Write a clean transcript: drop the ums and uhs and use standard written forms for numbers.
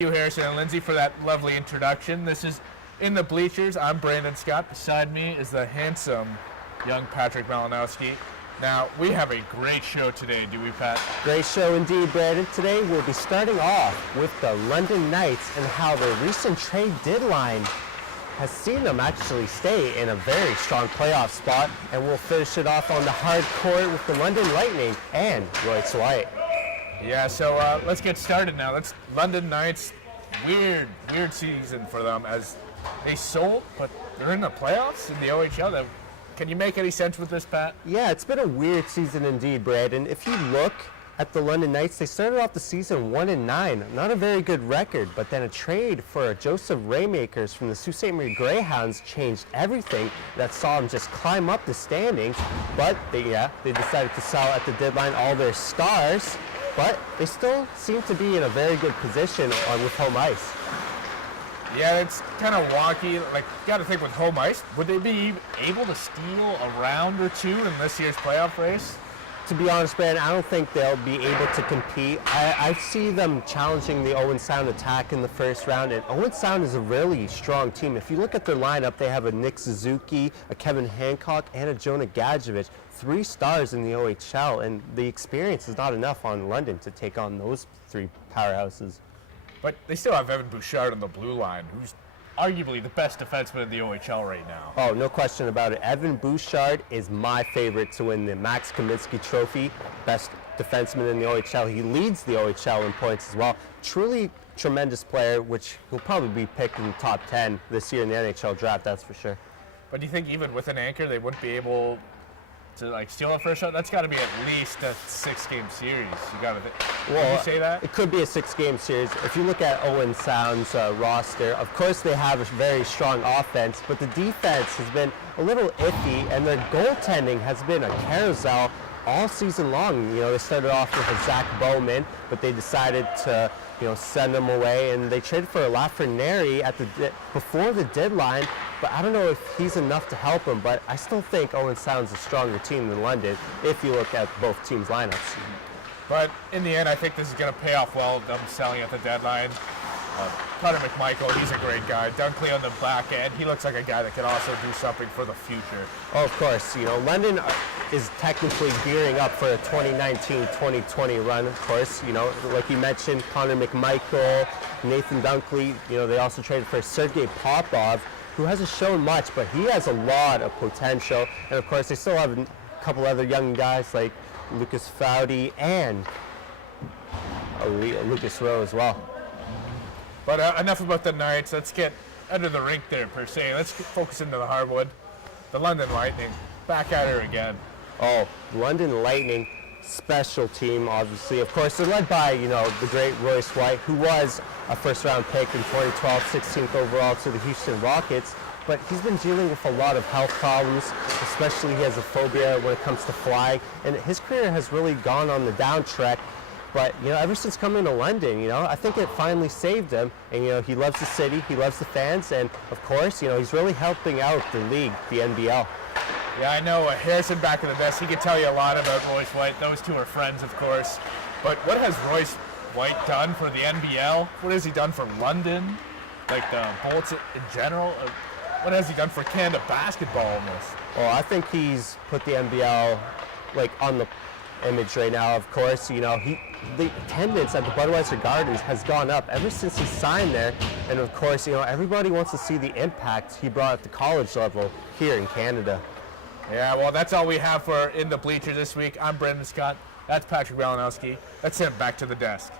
You, Harrison and Lindsay, for that lovely introduction. This is In the Bleachers. I'm Brandon Scott. Beside me is the handsome young Patrick Malinowski. Now, we have a great show today, do we, Pat? Great show indeed, Brandon. Today we'll be starting off with the London Knights and how the recent trade deadline has seen them actually stay in a very strong playoff spot. And we'll finish it off on the hard court with the London Lightning and Royce White. Yeah, so let's get started now. That's London Knights. Weird season for them as they sold, but they're in the playoffs in the OHL. Can you make any sense with this, Pat? Yeah, it's been a weird season indeed, Brandon. If you look at the London Knights, they started off the season 1-9. Not a very good record, but then a trade for Joseph Raymakers from the Sault Ste. Marie Greyhounds changed everything. That saw them just climb up the standings. But they decided to sell at the deadline all their stars. But they still seem to be in a very good position with home ice. Yeah, it's kind of wonky. Like, you got to think with home ice, would they be able to steal a round or two in this year's playoff race? To be honest, Brandon, I don't think they'll be able to compete. I see them challenging the Owen Sound attack in the first round, and Owen Sound is a really strong team. If you look at their lineup, they have a Nick Suzuki, a Kevin Hancock, and a Jonah Gadjevich. 3 stars in the OHL, and the experience is not enough on London to take on those 3 powerhouses. But they still have Evan Bouchard on the blue line, who's arguably the best defenseman in the OHL right now. Oh, no question about it. Evan Bouchard is my favorite to win the Max Kaminsky Trophy, best defenseman in the OHL. He leads the OHL in points as well. Truly tremendous player, which he'll probably be picked in the top 10 this year in the NHL draft, that's for sure. But do you think even with an anchor, they wouldn't be able to steal a first shot? That's got to be at least a 6-game series. You got to. Would you say that? It could be a 6-game series. If you look at Owen Sound's roster, of course they have a very strong offense, but the defense has been a little iffy, and their goaltending has been a carousel all season long. You know, they started off with a Zach Bowman, but they decided to send him away, and they traded for Lafreniere before the deadline. But I don't know if he's enough to help him, but I still think Owen Sound's a stronger team than London if you look at both teams' lineups. But in the end, I think this is going to pay off well, them selling at the deadline. Connor McMichael, he's a great guy. Dunkley on the back end, he looks like a guy that can also do something for the future. Oh, of course. London is technically gearing up for a 2019-2020 run, of course. Like you mentioned, Connor McMichael, Nathan Dunkley, they also traded for Sergei Popov, who hasn't shown much, but he has a lot of potential. And of course, they still have a couple other young guys like Lucas Foudy and Lucas Rowe as well. But enough about the Knights. Let's get under the rink there, per se. Let's focus into the hardwood. The London Lightning, back at her again. Oh, London Lightning, special team, obviously. Of course, they're led by, the great Royce White, who was a first-round pick in 2012, 16th overall to the Houston Rockets. But he's been dealing with a lot of health problems, especially he has a phobia when it comes to flying. And his career has really gone on the downtrek. But, ever since coming to London, I think it finally saved him. And, he loves the city, he loves the fans, and, of course, he's really helping out the league, the NBL. Yeah, I know. Harrison back in the desk, he could tell you a lot about Royce White. Those two are friends, of course. But what has Royce White done for the NBL? What has he done for London? Like the Bolts in general? What has he done for Canada basketball almost? Well, I think he's put the NBL, on the image right now, of course. The attendance at the Budweiser Gardens has gone up ever since he signed there. And of course, everybody wants to see the impact he brought at the college level here in Canada. Yeah, well, that's all we have for In the Bleachers this week. I'm Brandon Scott. That's Patrick Malinowski. Let's send it back to the desk.